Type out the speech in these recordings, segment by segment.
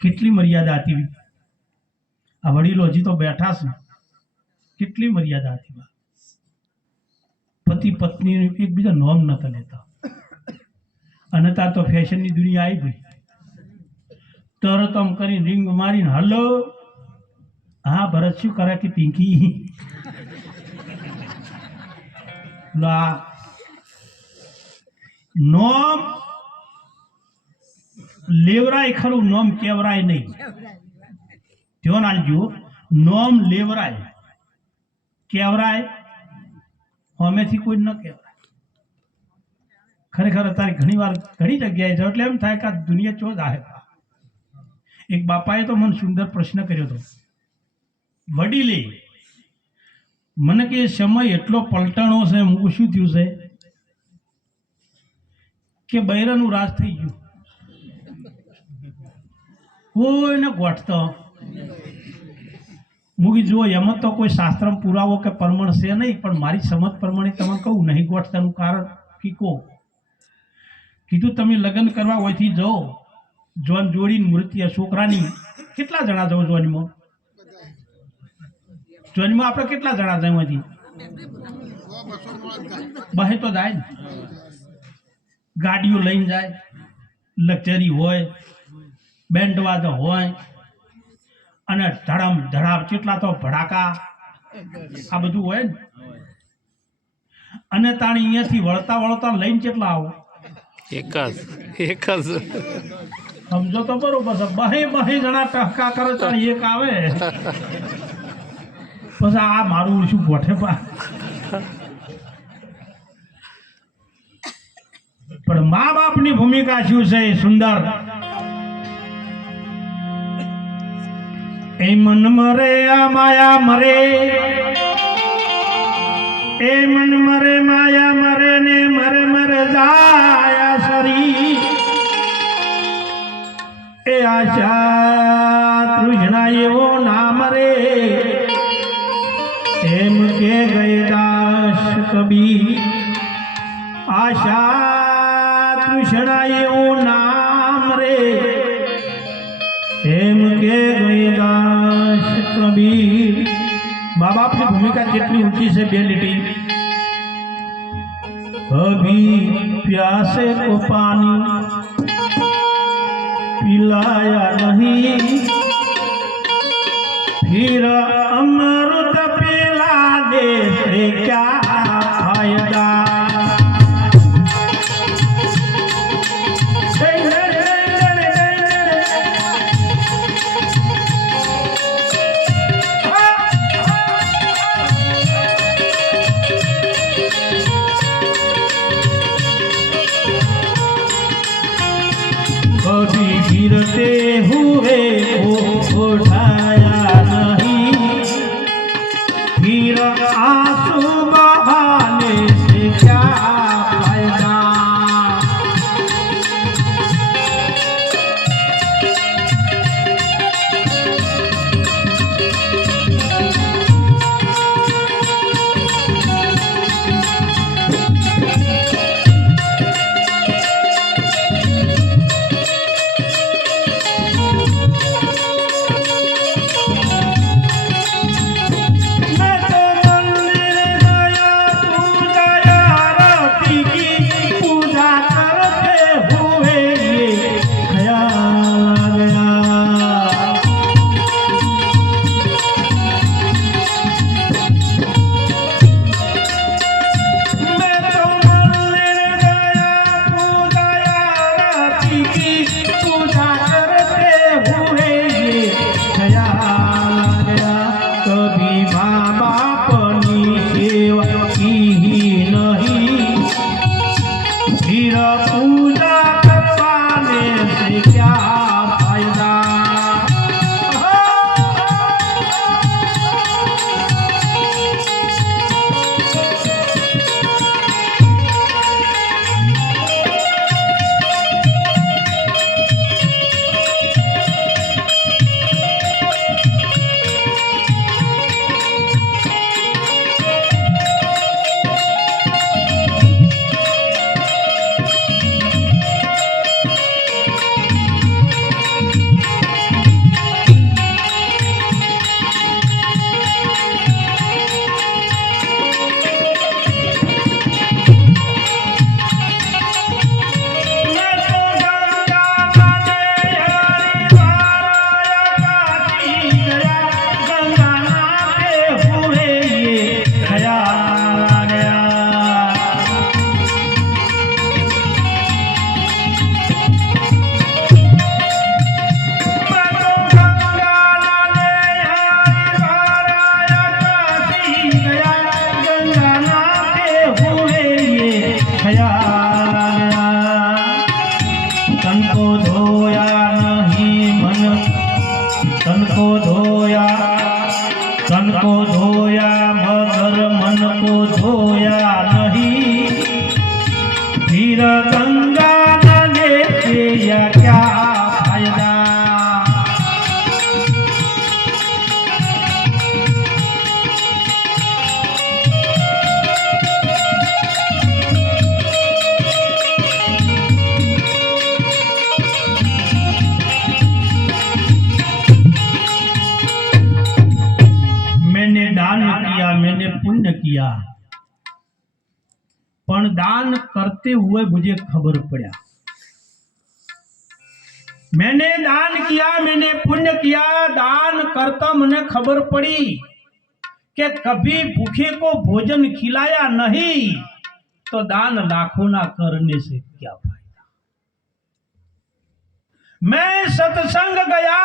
કેટલી મર્યાદા હતી આ વડીલો હજી તો બેઠા છે કેટલી મર્યાદા હતી પતિ પત્ની એકબીજા નોમ નતા લેતા અને તાર તો ફેશનની દુનિયા આવી ગઈ તરત આમ કરીને રિંગ મારીને હલો હા ભરત શું કરે કે પિંકી નોમ લેવરાય ખરું નોમ કેવરાય નહીં ધ્યાન આલજો નોમ લેવરાય કેવરાય હમેથી કોઈ ન કહેવાય ખરેખર અત્યારે ઘણી વાર ઘણી જગ્યાએ છે એટલે એમ થાય કે આ દુનિયા ચો જાહે એક બાપાએ તો મને સુંદર પ્રશ્ન કર્યો હતો વડીલે મને કે સમય એટલો પલટાણો છે હું શું થયું છે કે બૈરાનું રાજ થઈ ગયું કોઈને ગોઠતો મૂકી જુઓ એમાં તો કોઈ શાસ્ત્ર પુરાવો કે પ્રમાણ છે નહીં પણ મારી સમજ પ્રમાણે તમે કહું નહીં ગોઠતાનું કારણ કીકો કીધું તમે લગ્ન કરવા હોયથી જાઓ જોન જોડીને મૃત્યુ છોકરાની કેટલા જણા જાઓ જોનમાં જોનમાં આપણે કેટલા જણા જાય હોયથી બહે તો જાય ગાડીઓ લઈને જાય લક્ઝરી હોય બેન્ડ વાજો હોય અને ધડમ ધડામ કેટલા તો ભડાકા આ બધું હોય ને અને તાણી અહીંયાથી વળતા વળતા લઈને કેટલા આવો એક જ સમજો તો બરોબર છે બહે જણા ટહકા કરે તાણી એક આવે પછી આ મારું શું ગોઠે પા પણ મા બાપની ભૂમિકા શું છે એ સુંદર એ મન મરે આ માયા મરે એ મન મરે માયા મરે ને મરે મરે જાયા સરી એ આશા તૃષ્ણા એવો ના મરે એમ કે ગયદાસ કબીર આશા તૃષ્ણા એવું નામ રે એમ કે ગયદાસ કબીર મા બાપની ભૂમિકા કેટલી ઊંચી છે બે લીટી કભી પ્યાસે કો પાनी पिलाया नहीं फिर अमृत पिला दे से क्या फायदा कभी गिरते हुए को उठाया नहीं फिर आंसू बहाने से क्या फायदा धोया नहीं मन तन को धोया मगर मन को धोया नहीं फिर गंगा नले से या क्या फायदा। मैंने दान किया, मैंने पुण्य किया, पण दान करते हुए मुझे खबर पड़ा। मैंने दान किया, मैंने पुण्य किया, दान करता मुझे खबर पड़ी कि कभी भूखे को भोजन खिलाया नहीं तो दान लाखों ना करने से क्या फायदा। मैं सत्संग गया,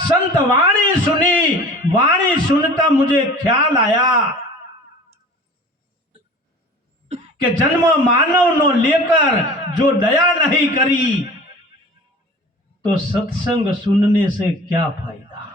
संत वाणी सुनी, वाणी सुनता मुझे ख्याल आया कि जन्म मानव नो लेकर जो दया नहीं करी तो सत्संग सुनने से क्या फायदा।